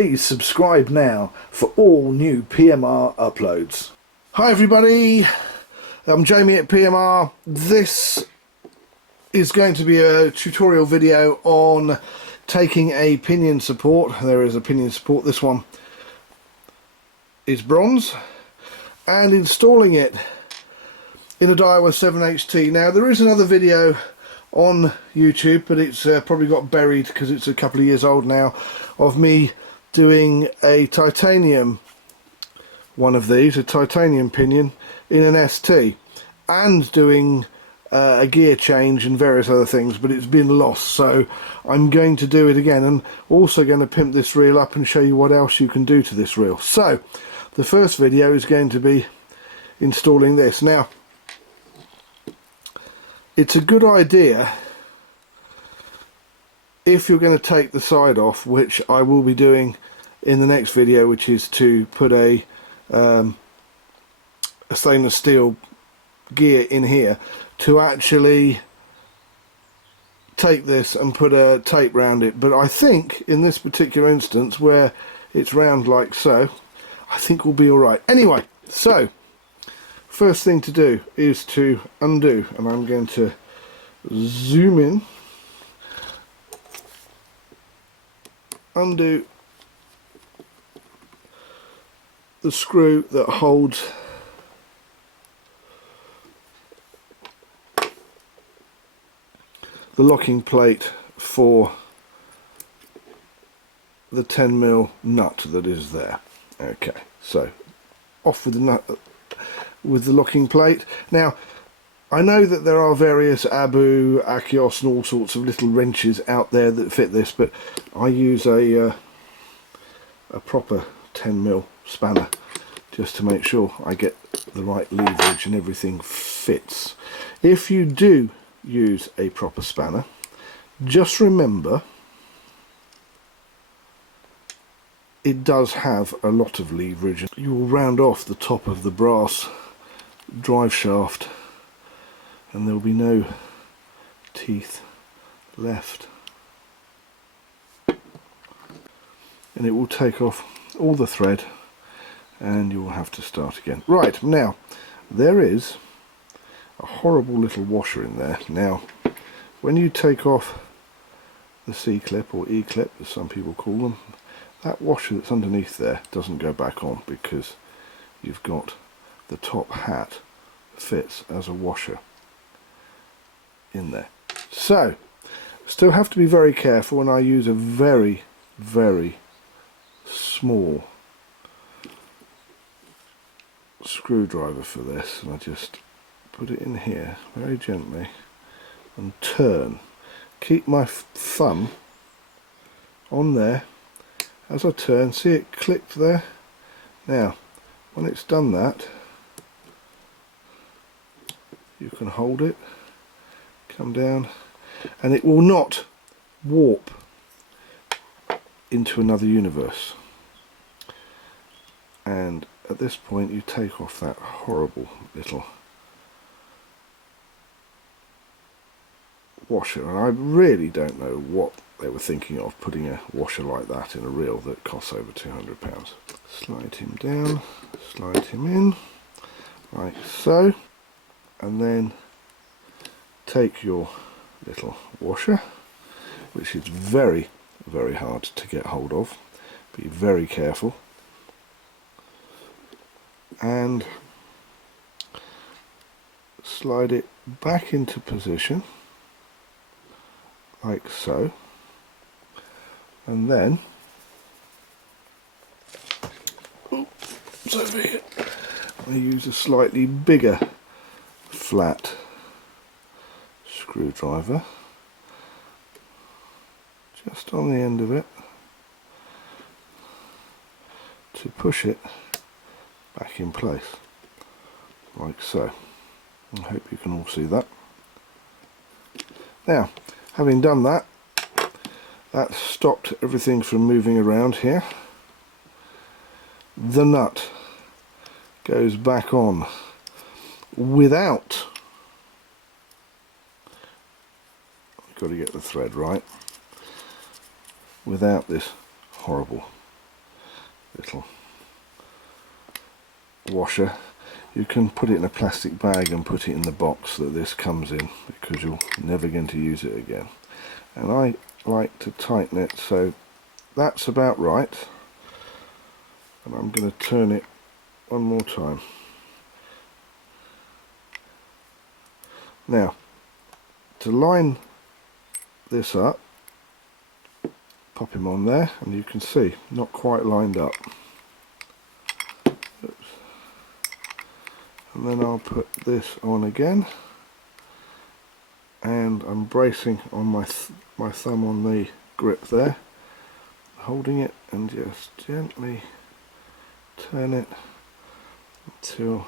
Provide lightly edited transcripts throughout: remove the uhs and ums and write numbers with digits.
Please subscribe now for all new PMR uploads. Hi everybody, I'm Jamie at PMR. This is going to be a tutorial video on taking a pinion support. There is a pinion support, this one is bronze, and installing it in a Daiwa 7HT. Now there is another video on YouTube, but it's probably got buried because it's a couple of years old now, of me doing a titanium one of these, a titanium pinion in an ST, and doing a gear change and various other things, but it's been lost, so I'm going to do it again, and also going to pimp this reel up and show you what else you can do to this reel. So the first video is going to be installing this. Now it's a good idea, if you're going to take the side off, which I will be doing in the next video, which is to put a stainless steel gear in here, to actually take this and put a tape round it. But I think in this particular instance, where it's round like so, I think we'll be alright. Anyway, so first thing to do is to undo, and I'm going to zoom in, undo the screw that holds the locking plate for the 10mm nut that is there. Okay, so off with the nut, with the locking plate. Now I know that there are various Abu, Akios and all sorts of little wrenches out there that fit this, but I use a proper 10mm spanner just to make sure I get the right leverage and everything fits. If you do use a proper spanner, just remember it does have a lot of leverage. You will round off the top of the brass drive shaft and there will be no teeth left, and it will take off all the thread and you will have to start again. Right, now there is a horrible little washer in there. Now when you take off the C-clip or E-clip as some people call them, that washer that's underneath there doesn't go back on, because you've got the top hat fits as a washer in there. So still have to be very careful, and I use a very small screwdriver for this, and I just put it in here very gently and turn. Keep my thumb on there as I turn. See it clicked there? Now when it's done that, you can hold it, come down, and it will not warp into another universe. And at this point you take off that horrible little washer, and I really don't know what they were thinking of, putting a washer like that in a reel that costs over £200. Slide him down, slide him in like so, and then take your little washer, which is very hard to get hold of, be very careful, and slide it back into position like so, and then over here I use a slightly bigger flat screwdriver just on the end of it to push it back in place like so. I hope you can all see that. Now having done that, that stopped everything from moving around here. The nut goes back on without, I've got to get the thread right, without this horrible little washer. You can put it in a plastic bag and put it in the box that this comes in, because you're never going to use it again. And I like to tighten it so that's about right. And I'm going to turn it one more time. Now, to line this up, pop him on there, and you can see not quite lined up. Oops. And then I'll put this on again, and I'm bracing on my thumb on the grip there, holding it, and just gently turn it until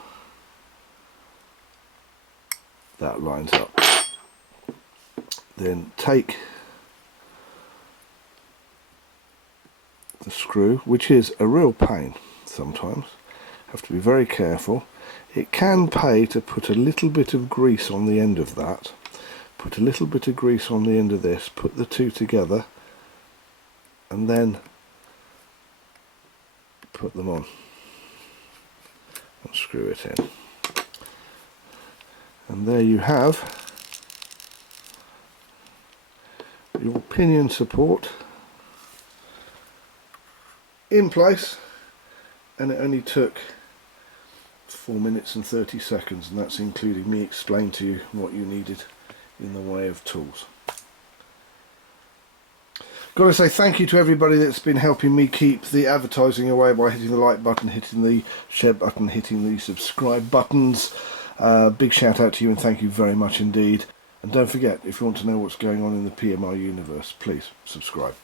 that lines up. Then take the screw, which is a real pain sometimes, have to be very careful. It can pay to put a little bit of grease on the end of that, put a little bit of grease on the end of this, put the two together, and then put them on and screw it in. And there you have your pinion support in place, and it only took 4 minutes and 30 seconds, and that's including me explaining to you what you needed in the way of tools. Got to say thank you to everybody that's been helping me keep the advertising away by hitting the like button, hitting the share button, hitting the subscribe buttons. Big shout out to you and thank you very much indeed. And don't forget, if you want to know what's going on in the PMR universe, please subscribe.